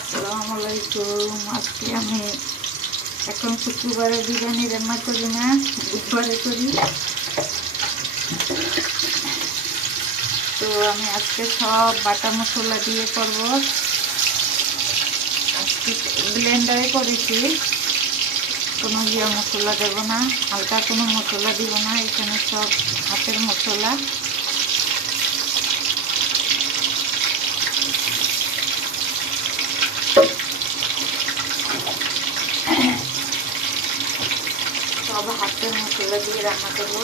আসসালামু আলাইকুম আজকে আমি এখন শুক্রবারে বিরিয়ানি রান্না করি না, বুধবারে করি। তো আমি আজকে সব বাটা মশলা দিয়ে করব। আজকে ব্লেন্ডারে করেছি। কোনো জিয়া মশলা দেব না, হালকা কোনো মশলা দিব না, এখানে সব হাতের মশলা। সব হাতের মশলা দিয়ে রান্না করব।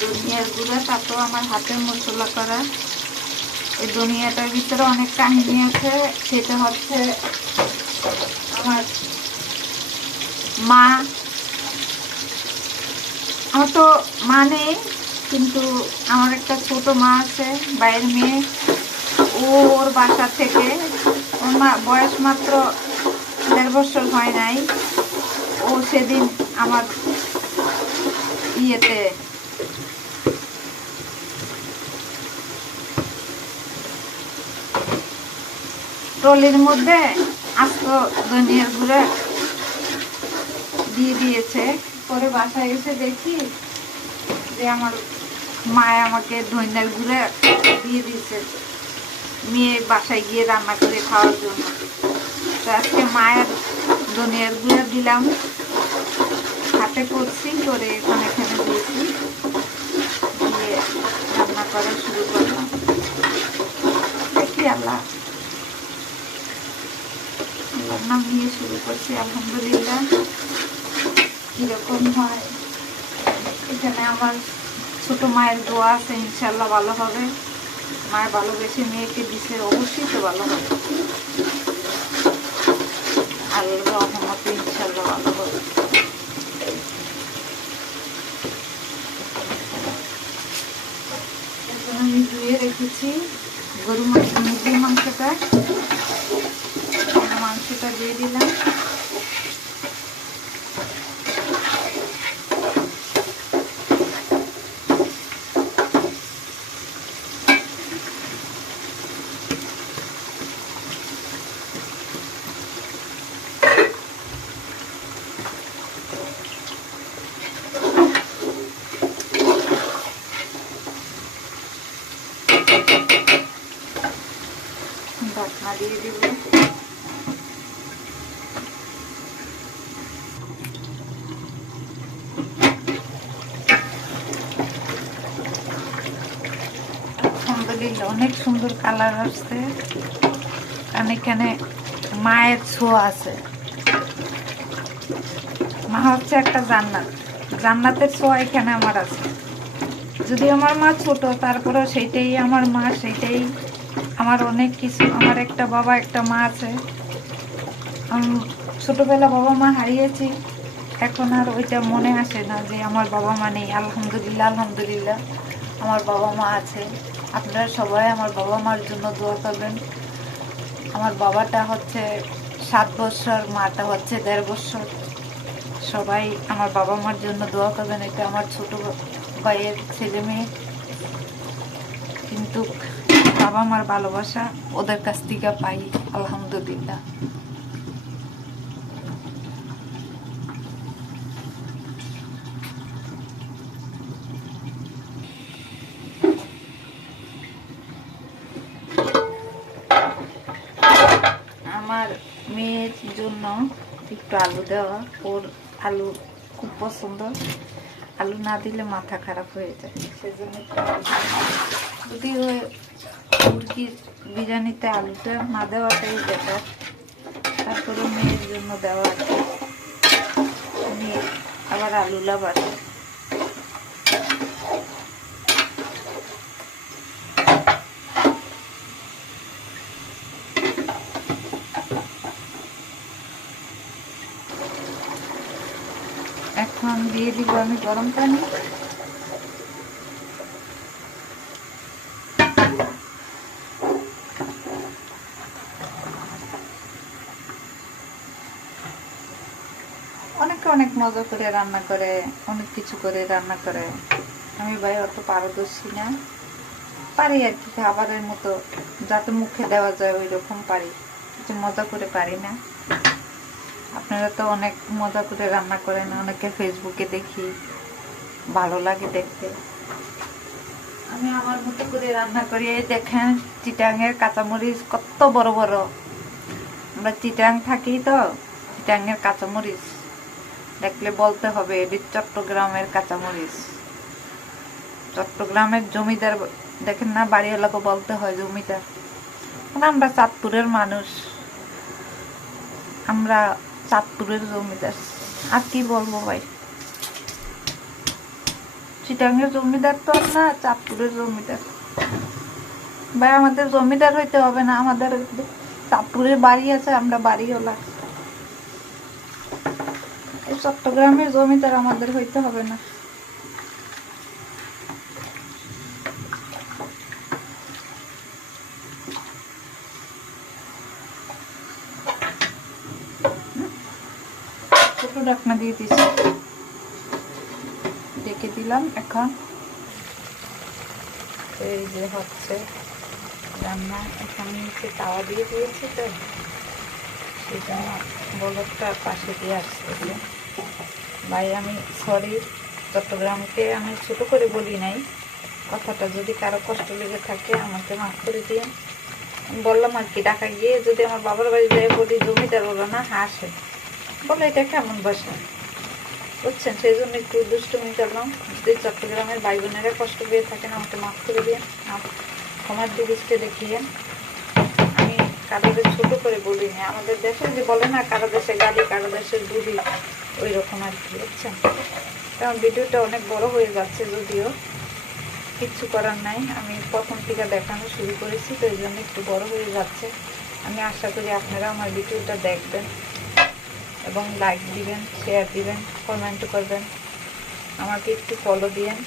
দুনিয়ার গুঁড়া, তাতেও আমার হাতের মশলা করা। এই দুনিয়াটার ভিতরে অনেক কাহিনী আছে, সেটা হচ্ছে আমার মা, আমার তো মা নেই, কিন্তু আমার একটা ছোট মা আছে, বাইরের মেয়ে। ও ওর বাসা থেকে, ওর মা বয়স মাত্র দেড় বছর হয় নাই। ও সেদিন আমার ইয়েতে ট্রলির মধ্যে আস্ত ধনিয়ার গুঁড়া দিয়ে দিয়েছে। পরে বাসায় এসে দেখি যে আমার মায় আমাকে ধনিয়ার গুঁড়া দিয়ে দিয়েছে। মেয়ে বাসায় গিয়ে রান্না করে খাওয়ার জন্য। তো আজকে মায়ের ধনিয়ার গুঁড়া দিলাম। হাতে করছি, করে এখন এখানে দিয়েছি। দিয়ে রান্না করা শুরু করলাম। দেখি আল্লাহ নাম নিয়ে শুরু করছি, আলহামদুলিল্লাহ। কীরকম হয়? এখানে আমার ছোট মায়ের দোয়া আছে ইনশাল্লাহ ভালো হবে। মায়ের ভালোবেসে মেয়েকে দিছে, অবশ্যই তো ভালো হবে। আর এর রহমতে ইনশাল্লাহ ভালো হবে। আমি ধুয়ে রেখেছি গরু মাংস, মুরগির মাংসটা দিয়ে দিলাম ঢাকনা দিয়ে দিব আলহামদুলিল্লাহ অনেক সুন্দর কালার আসছে। কারণ এখানে মায়ের ছোঁয়া আছে। মা হচ্ছে একটা জান্নাত। জান্নাতের ছোঁয়া এখানে আমার আছে। যদি আমার মা ছোট, তারপরেও সেইটাই আমার মা, সেইটাই আমার অনেক কিছু। আমার একটা বাবা, একটা মা আছে। ছোটবেলা বাবা মা হারিয়েছি। এখন আর ওইটা মনে আসে না যে আমার বাবা মা নেই। আলহামদুলিল্লাহ আলহামদুলিল্লাহ, আমার বাবা মা আছে। আপনারা সবাই আমার বাবা মার জন্য দোয়া করবেন। আমার বাবাটা হচ্ছে সাত বছর, মাটা হচ্ছে দেড় বছর। সবাই আমার বাবা মার জন্য দোয়া করবেন, এটা আমার ছোট ভাইয়ের ছেলে মেয়ে। কিন্তু বাবা মার ভালোবাসা ওদের কাছ থেকে পাই, আলহামদুলিল্লাহ আমার মেয়ের জন্য একটু আলু দেওয়া। ওর আলু খুব পছন্দ। আলু না দিলে মাথা খারাপ হয়ে যায়। সেজন্য একটু যদি ওই মুরগির বিরিয়ানিতে আলুটা না দেওয়াটাই বেটার তারপরে মেয়ের জন্য দেওয়া আর আবার আলু লাভার এখন দিয়ে দিব আমি গরম পানি। অনেকে অনেক মজা করে রান্না করে, অনেক কিছু করে রান্না করে। আমি ভাই অত পারদর্শী না। পারি আর কি, খাবারের মতো যাতে মুখে দেওয়া যায় ওই রকম পারি। কিছু মজা করে পারি না। আপনারা তো অনেক মজা করে রান্না করেন, অনেকে ফেসবুকে দেখি, ভালো লাগে দেখতে। আমি আমার মতো করে রান্না করি দেখেন চিটাঙের কাঁচামরিচ কত বড় বড়। আমরা চিটাং থাকি তো চিটাঙের কাঁচামরিচ। দেখলে বলতে হবে, এটি চট্টগ্রামের কাঁচামরিচ। চট্টগ্রামের জমিদার, দেখেন না, বাড়িওয়ালাকে বলতে হয় জমিদার। মানে আমরা চাঁদপুরের মানুষ। আমরা চাঁদপুরের জমিদার। আর কি বলব ভাই? চিটাঙ্গের জমিদার তো আর না, চাঁদপুরের জমিদার। ভাই, আমাদের জমিদার হইতে হবে না, আমাদের চাঁদপুরের বাড়ি আছে, আমরা বাড়িওয়ালা। এই চট্টগ্রামের জমিদার আমাদের হইতে হবে না ছোট ঢাকনা দিয়ে দিচ্ছি ডেকে দিলাম এখন। এই যে হচ্ছে রান্না, এখন নিচে তাওয়া দিয়ে দিয়েছি তো জন্য বলদটা পাশে দিয়ে আসতেছে। ভাই, আমি সরি চট্টগ্রামকে আমি ছোট করে বলি নাই। কথাটা যদি কারও কষ্ট লেগে থাকে, আমাকে মাফ করে দিয়ে বললাম আর কি ঢাকা গিয়ে যদি আমার বাবার বাড়ি যায় বলি, জমিদার বলো না হাসে বলে, এটা কেমন বাসা? বুঝছেন? সেই জন্য একটু দুষ্টুমি করলাম। যদি চট্টগ্রামের ভাই বোনেরা কষ্ট পেয়ে থাকেন, আমাকে মাফ করে দিয়ে ক্ষমার দৃষ্টি দেখিয়ে আমি কারোদের ছোট করে বলিনি। আমাদের দেশে যে বলে না, কারও দেশে গালি, কারও দেশে দুলি ওই রকম আর কি, বুঝছেন? কারণ ভিডিওটা অনেক বড় হয়ে যাচ্ছে যদিও। কিচ্ছু করার নাই। আমি প্রথম থেকে দেখানো শুরু করেছি, তো এই জন্য একটু বড় হয়ে যাচ্ছে। আমি আশা করি আপনারা আমার ভিডিওটা দেখবেন। এবং লাইক দিবেন শেয়ার দিবেন কমেন্ট করবেন। আমাকে একটু ফলো দিবেন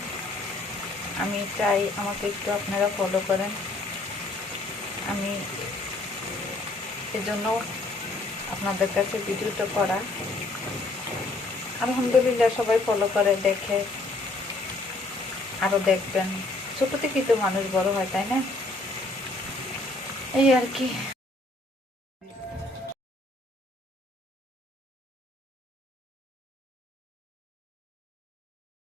আমি চাই আমাকে একটু আপনারা ফলো করেন। আমি এজন্য আপনাদের কাছে ভিডিওটা করা। আলহামদুলিল্লাহ সবাই ফলো করে, দেখে, আরও দেখবেন। ছোট থেকেই তো মানুষ বড় হয়, তাই না? এই আর কি।